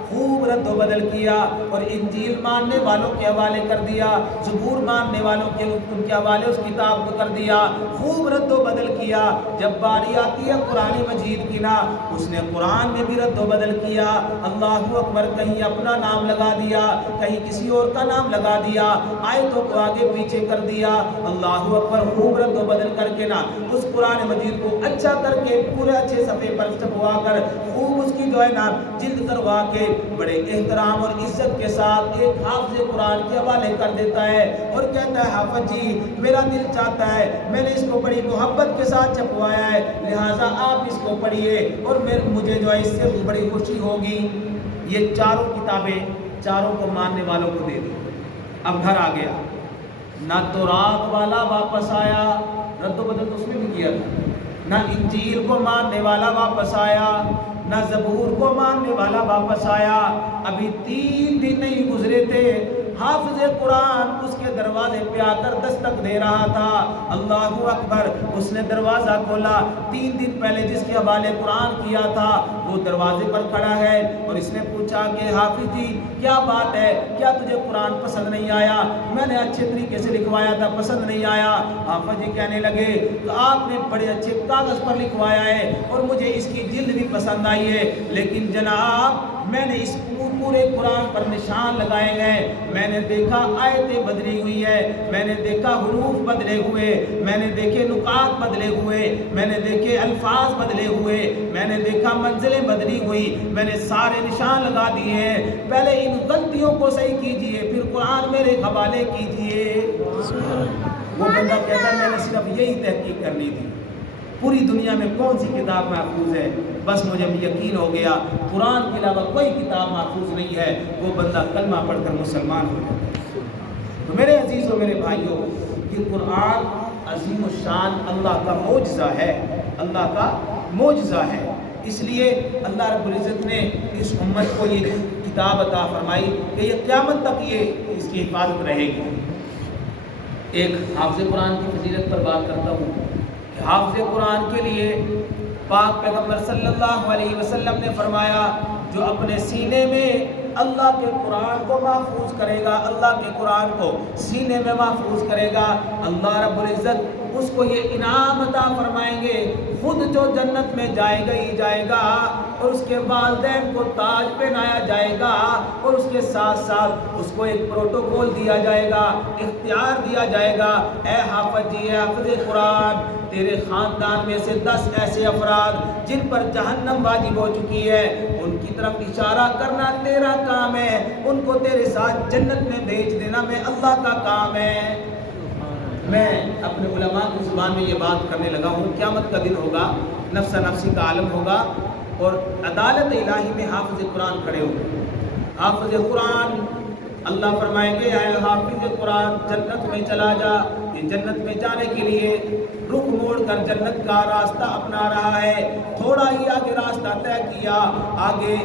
خوب رد و بدل کیا اور انجیل ماننے والوں کے حوالے کر دیا، زبور ماننے والوں کے ان کے حوالے اس کتاب کو کر دیا، خوب رد و بدل کیا. جب باری آتی ہے قرآن مجید کی نا، اس نے قرآن میں بھی رد و بدل کیا. اللہ اکبر. کہیں اپنا نام لگا دیا، کہیں کسی اور کا نام لگا دیا، آیتوں کو آگے پیچھے کر دیا. اللہ اکبر. خوب رد و بدل کر کے نا اس قرآن مجید کو اچھا کر کے پورے اچھے صفحے پر چھپوا کر خوب اس کی جو ہے نا جلد کروا کے بڑے احترام اور عزت کے ساتھ ایک حافظ قرآن کے حوالے کر دیتا ہے اور کہتا ہے حافظ جی میرا دل چاہتا ہے، میں نے اس کو بڑی محبت کے ساتھ چھپوایا ہے، لہٰذا آپ اس کو پڑھیے اور مجھے جو ہے اس سے بڑی خوشی ہوگی. یہ 4 کتابیں 4 کو ماننے والوں کو دے دی. اب گھر آ گیا، نہ تورات والا واپس آیا، رد و بدل تو اس میں بھی کیا تھا، نہ انجیل کو ماننے والا واپس آیا، نہ زبور کو ماننے والا واپس آیا۔ ابھی 3 دن نہیں گزرے تھے، حافظ قرآن اس کے دروازے پہ آ کر دستک دے رہا تھا۔ اللہ اکبر، اس نے دروازہ کھولا، 3 دن پہلے جس کے حوالے قرآن کیا تھا وہ دروازے پر کھڑا ہے، اور اس نے پوچھا کہ حافظ جی کیا بات ہے، کیا تجھے قرآن پسند نہیں آیا؟ میں نے اچھے طریقے سے لکھوایا تھا، پسند نہیں آیا۔ حافظ جی کہنے لگے کہ آپ نے بڑے اچھے کاغذ پر لکھوایا ہے اور مجھے اس کی جلد بھی پسند آئی ہے، لیکن جناب میں نے اس پورے قرآن پر نشان لگائے گئے، میں نے دیکھا آیتیں بدلی ہوئی ہے، میں نے دیکھا حروف بدلے ہوئے، میں نے دیکھے نکات بدلے ہوئے، میں نے دیکھے الفاظ بدلے ہوئے، میں نے دیکھا منزلیں بدلی ہوئی، میں نے سارے نشان لگا دیے ہیں، پہلے ان غلطیوں کو صحیح کیجئے پھر قرآن میرے حوالے کیجئے۔ وہ بندہ کہتا ہے میں نے صرف یہی تحقیق کرنی تھی، پوری دنیا میں کون سی کتاب محفوظ ہے، بس مجھے یقین ہو گیا قرآن کے علاوہ کوئی کتاب محفوظ نہیں ہے۔ وہ بندہ کلمہ پڑھ کر مسلمان ہو جاتا ہے۔ تو میرے عزیزوں، میرے بھائیوں، یہ قرآن عظیم الشان اللہ کا معجزہ ہے، اللہ کا معجزہ ہے۔ اس لیے اللہ رب العزت نے اس امت کو یہ کتاب عطا فرمائی کہ یہ قیامت تک یہ اس کی حفاظت رہے گی۔ ایک حافظ قرآن کی فضیلت پر بات کرتا ہوں کہ حافظ قرآن کے لیے پاک پیغمبر صلی اللہ علیہ وسلم نے فرمایا جو اپنے سینے میں اللہ کے قرآن کو محفوظ کرے گا، اللہ کے قرآن کو سینے میں محفوظ کرے گا، اللہ رب العزت اس کو یہ انعام عطا فرمائیں گے، خود جو جنت میں جائے گا ہی جائے گا، اور اس کے والدین کو تاج پہنایا جائے گا، اور اس کے ساتھ ساتھ اس کو ایک پروٹوکول دیا جائے گا، اختیار دیا جائے گا، اے حافظ جی، اے حافظ قرآن، تیرے خاندان میں سے 10 ایسے افراد جن پر جہنم واجب ہو چکی ہے، ان کی طرف اشارہ کرنا تیرا کام ہے، ان کو تیرے ساتھ جنت میں بھیج دینا میں اللہ کا کام ہے۔ میں اپنے علماء کی زبان میں یہ بات کرنے لگا ہوں، قیامت کا دن ہوگا، نفس نفسی کا عالم ہوگا، اور عدالت الہی میں حافظ قرآن کھڑے ہوں۔ حافظ قرآن اللہ فرمائیں گے اے حافظ قرآن جنت میں چلا جا، یہ جنت میں جانے کے لیے رخ موڑ کر جنت کا راستہ اپنا رہا ہے، تھوڑا ہی آگے راستہ طے کیا، آگے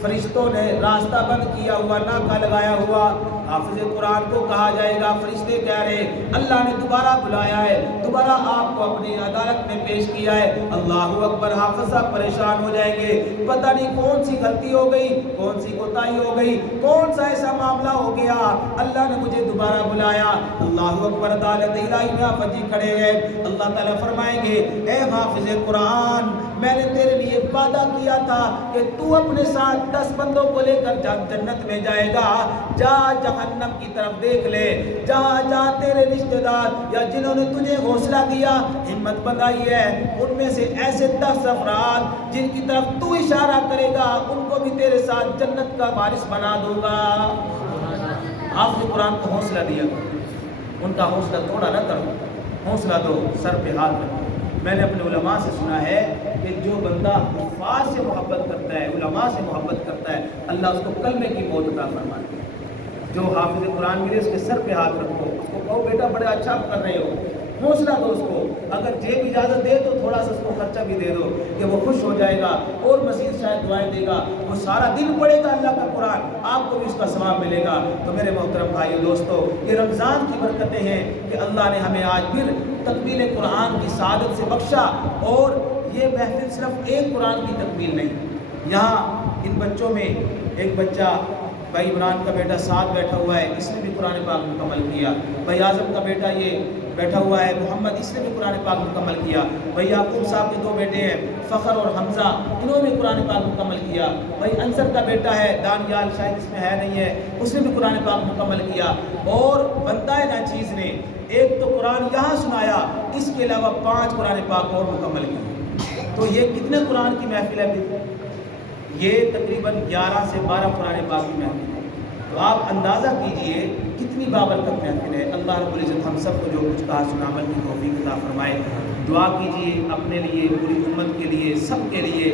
فرشتوں نے راستہ بند کیا ہوا، ناکا لگایا ہوا، حافظ قرآن کو کہا جائے گا، فرشتے کہہ رہے اللہ نے دوبارہ بلایا ہے، دوبارہ آپ کو اپنی عدالت میں پیش کیا ہے۔ اللہ اکبر، حافظ صاحب پریشان ہو جائیں گے، پتہ نہیں کون سی غلطی ہو گئی، کون سی کوتاہی ہو گئی، کون سا ایسا معاملہ ہو گیا، اللہ نے مجھے دوبارہ بلایا۔ اللہ اکبر، عدالت الہی میں حافظ جی کھڑے ہیں، اللہ تعالیٰ فرمائیں گے اے حافظ قرآن میں نے تیرے لیے وعدہ کیا تھا کہ تو اپنے ساتھ 10 بندوں کو لے کر جنت میں جائے گا، جا جہنم کی طرف دیکھ لے، جہاں جہاں تیرے رشتہ دار یا جنہوں نے تجھے حوصلہ دیا، ہمت بندائی ہے، ان میں سے ایسے 10 افراد جن کی طرف تو اشارہ کرے گا ان کو بھی تیرے ساتھ جنت کا وارث بنا دوں گا۔ حافظ قرآن کو حوصلہ دیا، ان کا حوصلہ توڑا نہ کرو، حوصلہ دو، سر پہ ہاتھ رکھو۔ میں نے اپنے علماء سے سنا ہے کہ جو بندہ حفاظ سے محبت کرتا ہے، علماء سے محبت کرتا ہے، اللہ اس کو کلمے کی موت عطا فرماتا ہے۔ جو حافظ قرآن ملے اس کے سر پہ ہاتھ رکھو، اس کو کہو بیٹا بڑے اچھا کر رہے ہو، حوصلہ دو اس کو، اگر جیب اجازت دے تو تھوڑا سا اس کو خرچہ بھی دے دو کہ وہ خوش ہو جائے گا اور مزید شاید دعائیں دے گا، وہ سارا دن پڑھے گا اللہ کا قرآن، آپ کو بھی اس کا ثواب ملے گا۔ تو میرے محترم بھائیو دوستو، یہ رمضان کی برکتیں ہیں کہ اللہ نے ہمیں آج پھر تکمیل قرآن کی سعادت سے بخشا، اور یہ محفل صرف ایک قرآن کی تکمیل نہیں، یہاں ان بچوں میں ایک بچہ بھائی عمران کا بیٹا ساتھ بیٹھا ہوا ہے، اس نے بھی قرآن پاک مکمل کیا، بھائی اعظم کا بیٹا یہ بیٹھا ہوا ہے محمد، اس نے بھی قرآن پاک مکمل کیا، بھائی یعقوب صاحب کے 2 بیٹے ہیں فخر اور حمزہ، انہوں نے قرآن پاک مکمل کیا، بھائی انصر کا بیٹا ہے دانیال، شاید اس میں ہے نہیں ہے، اس نے بھی قرآن پاک مکمل کیا، اور بندہ ناچیز نے ایک تو قرآن یہاں سنایا، اس کے علاوہ 5 قرآن پاک اور مکمل کیے، تو یہ کتنے قرآن کی محفل ہے؟ یہ تقریباً 11 سے 12 قرآن پاک کی محفل ہے، تو آپ اندازہ کیجئے کتنی بابرکت محفل ہے۔ اللہ رب العزت ہم سب کو جو کچھ کہا سنا عمل کی توفیق عطا فرمائے۔ دعا کیجئے اپنے لیے، پوری امت کے لیے، سب کے لیے،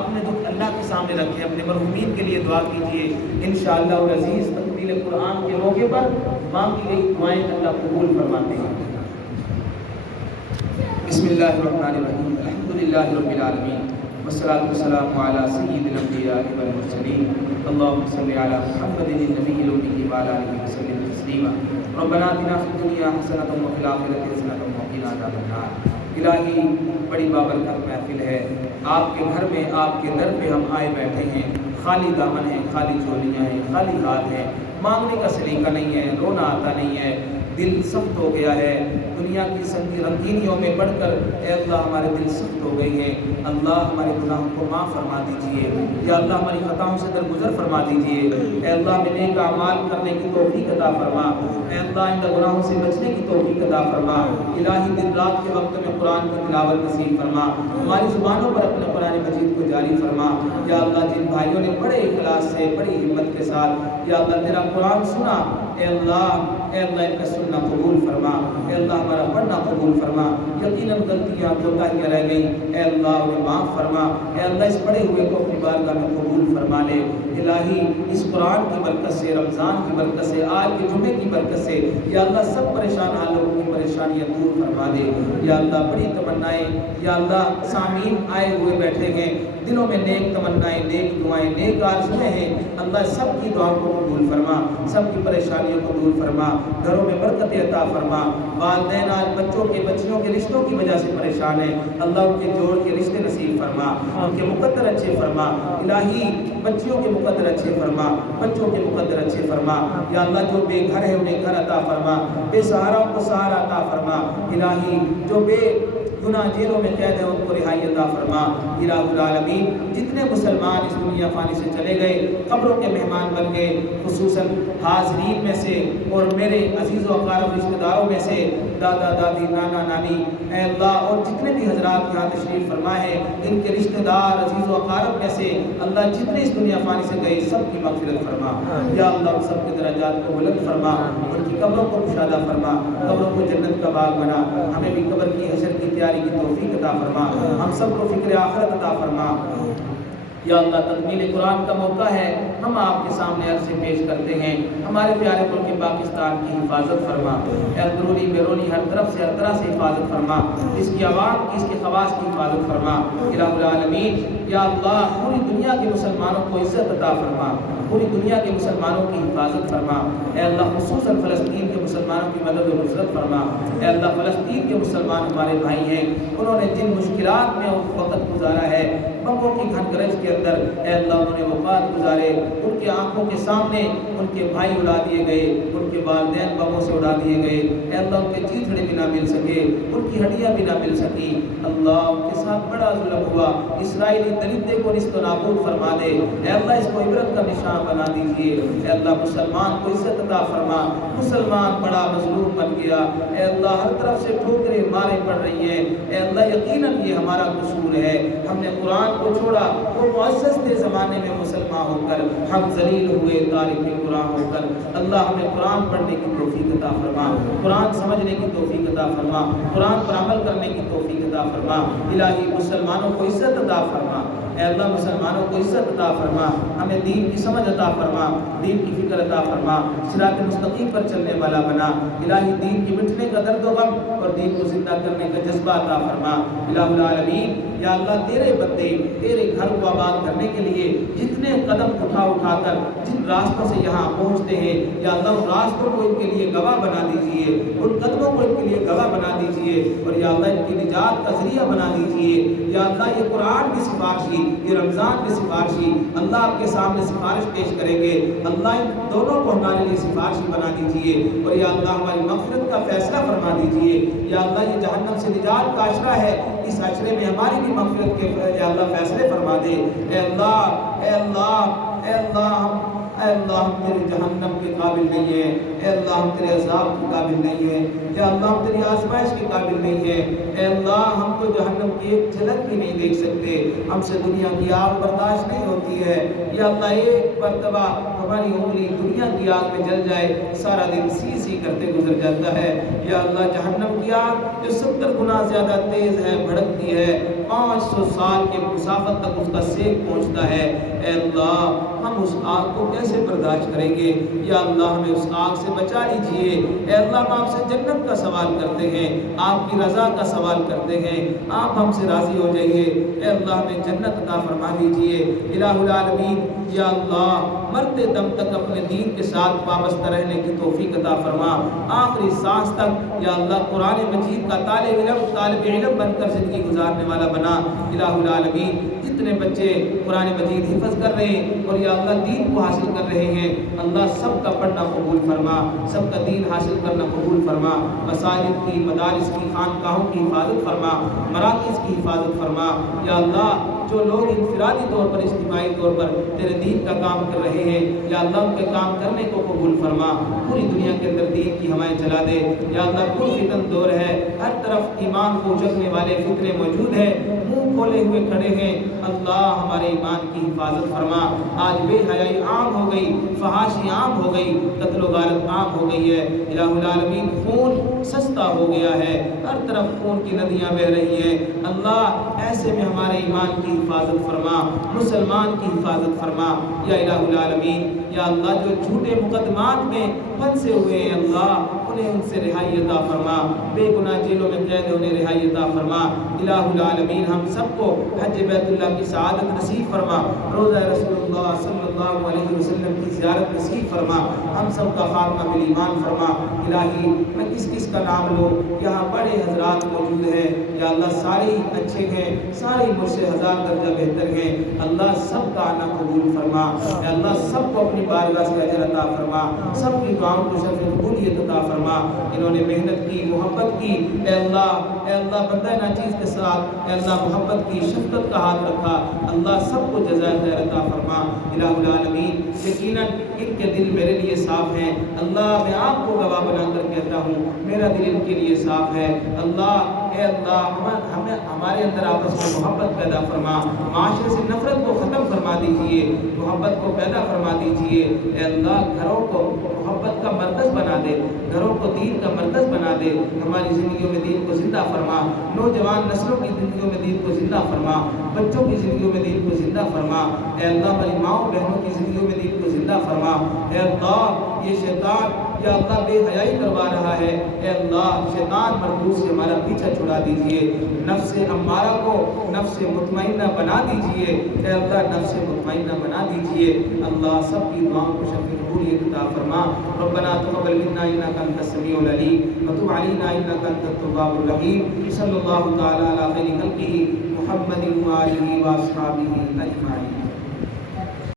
اپنے دکھ اللہ کے سامنے رکھیں، اپنے مرحومین کے لیے دعا کیجئے، انشاءاللہ العزیز تکمیل قرآن کے موقع پر مانگی گئی دعائیں اللہ قبول فرماتے ہیں۔ بسم اللہ الرحمن الرحیم، الحمدللہ رب العالمین، والصلاة والسلام علی سید الانبیاء والمرسلین، اللہم صلی علی محمد النبی الامی وعلی آلہ وسلم تسلیما، ربنا آتنا فی الدنیا حسنۃ وفی الآخرۃ حسنۃ وقنا عذاب النار۔ الہی بڑی بابرکت محفل ہے، آپ کے گھر میں آپ کے در پہ ہم آئے بیٹھے ہیں، خالی دامن ہیں، خالی جھولیاں ہیں، خالی ہاتھ ہیں، مانگنے کا سلیقہ نہیں ہے، رونا آتا نہیں ہے، دل سخت ہو گیا ہے، دنیا کی سنگی رنگینیوں میں بڑھ کر اے اللہ ہمارے دل سخت ہو گئی ہیں، اللہ ہمارے گناہوں کو معاف فرما دیجئے، یا اللہ ہماری خطاؤں سے درگزر فرما دیجئے، اے اللہ ہمیں نیک اعمال کرنے کی توفیق عطا فرما، اے اللہ ان گناہوں سے بچنے کی توفیق عطا فرما، الہی دن رات کے وقت میں قرآن کی تلاوت نصیب فرما، ہماری زبانوں پر اپنے قرآن مجید کو جاری فرما، یا اللہ جن بھائیوں نے بڑے اخلاص سے بڑی ہمت کے ساتھ یا اللہ تیرا قرآن سنا، اے اللہ ان کا سننا قبول فرما، اے اللہ ہمارا پڑھنا قبول فرما، یقیناً غلطیاں کوتاہیاں رہ گئیں، اے اللہ انہیں معاف فرما، اے اللہ اس پڑھے ہوئے کو اپنی بارگاہ میں قبول فرما لے، الہی اس قرآن کی برکت سے، رمضان کی برکت سے، آج کے جمعے کی برکت سے یا اللہ سب پریشان حال لوگوں کی پریشانیاں دور فرما دے، یا اللہ بڑی تمنائیں یا اللہ سامعین آئے ہوئے بیٹھے ہیں، دلوں میں نیک تمنائیں، نیک دعائیں، نیک آرزویں ہیں، اللہ سب کی دعاؤں کو قبول فرما، سب کی پریشانیوں کو دور فرما، گھروں میں برکت عطا فرما، والدین آج بچوں کے بچیوں کے رشتوں کی وجہ سے پریشان ہیں، اللہ ان کے جوڑ کے رشتے نصیب فرما، ان کے مقدر اچھے فرما، الہی بچیوں کے مقدر اچھے فرما، بچوں کے مقدر اچھے فرما، یا اللہ جو بے گھر ہے انہیں گھر عطا فرما، بے سہارا کو سہارا عطا فرما، الہی جو بے گناہ جیلوں میں قید ہے ان کو رہائی عطا فرما، الہ العالمین جتنے مسلمان اس دنیا فانی سے چلے گئے قبروں کے مہمان بن گئے، خصوصاً حاضرین میں سے اور میرے عزیز و اقارب رشتہ داروں میں سے دادا دادی نانا نانی، اے اللہ اور جتنے بھی حضرات یہاں تشریف فرما ہے ان کے رشتہ دار عزیز و اقارب میں سے اللہ جتنے اس دنیا فانی سے گئے سب کی مغفرت فرما، یا اللہ سب کے درجات کو بلند فرما، ان کی قبروں کو کشادہ فرما، قبروں کو جنت کا باغ بنا، ہمیں بھی قبر کی حشر کی تیاری کی توفیق عطا فرما، ہم سب کو فکر آخرت عطا فرما، یا اللہ تکمیل قرآن کا موقع ہے، ہم آپ کے سامنے عرض سے پیش کرتے ہیں، ہمارے پیارے ملک پاکستان کی حفاظت فرما، اندرونی بیرونی ہر طرف سے ہر طرح سے حفاظت فرما، اس کی عوام کی اس کے خواص کی حفاظت فرما، الہ العالمین یا اللہ پوری دنیا کے مسلمانوں کو عزت عطا فرما، پوری دنیا کے مسلمانوں کی حفاظت فرما، اے اللہ خصوصاً فلسطین کے مسلمانوں کی مدد و نصرت فرما، اے اللہ فلسطین کے مسلمان ہمارے بھائی ہیں، انہوں نے جن مشکلات میں وقت گزارا ہے بموں کی گھن گرج کے اندر، اے اللہ انہوں نے وفات گزارے، ان کی آنکھوں کے سامنے ان کے بھائی اڑا دیے گئے، ان کے والدین بموں سے اڑا دیے گئے، اے اللہ ان کے چیتڑے بھی نہ مل سکے، ان کی ہڈیاں بھی نہ مل سکی، اللہ ان کے ساتھ بڑا ظلم ہوا، اسرائیلی درندے کو نست و نابود فرما دے، اے اللہ اس کو عبرت کا نشان بنا دیجئے، اے اللہ مسلمان کو عزت عطا فرما، مسلمان بڑا مظلوم بن گیا، اے اللہ ہر طرف سے ٹھوکریں مارے پڑ رہی ہیں، اے اللہ یقیناً یہ ہمارا قصور ہے، ہم نے قرآن کو چھوڑا، وہ معزز تھے زمانے میں مسلمان ہو کر، ہم ذلیل ہوئے تارک قرآن ہو کر، اللہ ہمیں قرآن پڑھنے کی توفیق عطا فرما، قرآن سمجھنے کی توفیق عطا فرما، قرآن پر عمل کرنے کی توفیق عطا فرما، الہی مسلمانوں کو عزت عطا فرما، اے اللہ مسلمانوں کو عزت عطا فرما، ہمیں دین کی سمجھ عطا فرما، دین کی فکر عطا فرما، صراط مستقیم پر چلنے والا بنا، الہی دین کی مٹنے کا درد و غم اور دین کو زندہ کرنے کا جذبہ عطا فرما، الہ العالمین یا اللہ تیرے بندے تیرے گھر کو آباد کرنے کے لیے جتنے قدم اٹھا کر جن راستوں سے یہاں پہنچتے ہیں یا اللہ ان راستوں کو ان کے لیے گواہ بنا دیجئے، ان قدموں کو ان کے لیے گواہ بنا دیجئے، اور یا اللہ ان کی نجات کا ذریعہ بنا دیجئے، یا اللہ یہ قرآن کی سفارشی، یہ رمضان کی سفارشی اللہ آپ کے سامنے سفارش پیش کریں گے، اللہ ان دونوں کو ہمارے لیے سفارشی بنا دیجئے، اور یا اللہ ہماری مغفرت کا فیصلہ فرما دیجئے، یا اللہ یہ جہنم سے نجات کا عشرہ ہے، اس عشرے میں ہماری بھی مغفرت کے یا اللہ فیصلے فرما دے، اے اللہ اے اللہ اے اللہ اے اللہ ہم تیرے جہنم کے قابل نہیں ہیں، اے اللہ ہم تیرے عذاب کے قابل نہیں ہیں، یا اللہ ہم تیری آزمائش کے قابل نہیں ہیں، اے اللہ ہم تو جہنم کی ایک جھلک بھی نہیں دیکھ سکتے، ہم سے دنیا کی آگ برداشت نہیں ہوتی ہے، یا اللہ ایک مرتبہ ہماری انگلی دنیا کی آگ میں جل جائے سارا دن سی سی کرتے گزر جاتا ہے، یا اللہ جہنم کی آگ جو 70 گنا زیادہ تیز ہے، بھڑکتی ہے، 500 سال کے مسافت تک اس کا سیک پہنچتا ہے، اے اللہ ہم اس آگ کو کیسے برداشت کریں گے، یا اللہ ہمیں اس آگ سے بچا لیجئے۔ اے اللہ ہم آپ سے جنت کا سوال کرتے ہیں، آپ کی رضا کا سوال کرتے ہیں، آپ ہم سے راضی ہو جائیے۔ اے اللہ ہمیں جنت عطا فرما دیجئے۔ الہ العالمین یا اللہ مرتے دم تک اپنے دین کے ساتھ وابستہ رہنے کی توفیق عطا فرما، آخری سانس تک یا اللہ قرآن مجید کا طالب علم بن کر زندگی گزارنے والا بنا۔ الہ العالمین جتنے بچے قرآن مجید حفظ کر رہے ہیں اور یا اللہ دین کو حاصل کر رہے ہیں، اللہ سب کا پڑھنا قبول فرما، سب کا دین حاصل کرنا قبول فرما، مساجد کی، مدارس کی، خانقاہوں کی حفاظت فرما، مراکز کی حفاظت فرما۔ یا اللہ جو لوگ انفرادی طور پر، اجتماعی طور پر تیرے دین کا کام کر رہے ہیں، یا اللہ ان کے کام کرنے کو قبول فرما، پوری دنیا کے اندر دین کی ہوائیں چلا دے۔ یا اللہ پر فتن دور ہے، ہر طرف ایمان کو اجڑنے والے فتنے موجود ہیں، منہ کھولے ہوئے کھڑے ہیں، اللہ ہمارے ایمان کی حفاظت فرما۔ آج بے حیائی عام ہو گئی، فحاشی عام ہو گئی، قتل و غارت عام ہو گئی ہے۔ الہ العالمین خون سستا ہو گیا ہے، ہر طرف خون کی ندیاں بہ رہی ہیں، اللہ ایسے میں ہمارے ایمان کی حفاظت فرما، مسلمان کی حفاظت فرما۔ یا الہ العالمین یا اللہ جو جھوٹے مقدمات میں پھنسے ہوئے ہیں، اللہ انہیں ان سے رہائی عطا فرما، بے گناہ جیلوں میں قید ہے انہیں رہائی عطا فرما۔ الہ العالمین ہم سب کو حج بیت اللہ کی سعادت نصیب فرما، روضہ رسول اللہ صلی اللہ علیہ وسلم کی زیارت نصیب فرما، ہم سب کا خاتمہ بالایمان فرما۔ الہی میں کس کس کا نام لوں، یہاں بڑے حضرات موجود ہیں، یا اللہ سارے ہی اچھے ہیں، سارے مجھ سے ہزار درجہ بہتر ہیں، اللہ سب کا آنا قبول فرما۔ اے اللہ سب کو اپنی بارگاہ سے اجر عطا فرما، سب کی دعاؤں کو شرف قبولیت عطا فرما۔ انہوں نے محنت کی، محبت کی، اے اللہ بندہ ناچیز کے ساتھ اے اللہ محبت کی، شفقت کا ہاتھ رکھا، اللہ سب کو جزائے خیر عطا فرما۔ الہ العالمین یقیناً ان کے دل میرے لیے صاف ہیں، اللہ میں آپ کو گواہ بنا کر کہتا ہوں میرا دل ان کے لیے صاف ہے۔ اللہ اے اللہ ہمارے اندر آپس میں محبت پیدا فرما، معاشرے سے نفرت کو ختم فرما دیجئے، محبت کو پیدا فرما دیجئے۔ اے اللہ گھروں کو محبت کا مرکز بنا دے، گھروں کو دین کا مرکز بنا دے، ہماری زندگیوں میں دین کو زندہ فرما، نوجوان نسلوں کی زندگیوں میں دین کو زندہ فرما، بچوں کی زندگیوں میں دین کو زندہ فرما۔ اے اللہ ہماری ماؤں بہنوں کی زندگیوں میں دین کو زندہ فرما۔ اے اللہ یہ شیطان یا اللہ بے حیائی کروا رہا ہے، اے اللہ شیطان مردود سے ہمارا پیچھا چھڑا دیجئے، نفس امارہ کو نفس مطمئنہ بنا دیجئے، اے اللہ نفس مطمئنہ بنا دیجئے۔ اللہ سب کی دعاؤں کو شفیع قبولیت عطا فرما۔ ربنا تقبل منا انک انت السمیع العلیم وتب علینا انک انت التواب الرحیم۔ صلی اللہ تعالی علی خیر خلقہ محمد وآلہ واصحابہ اجمعین۔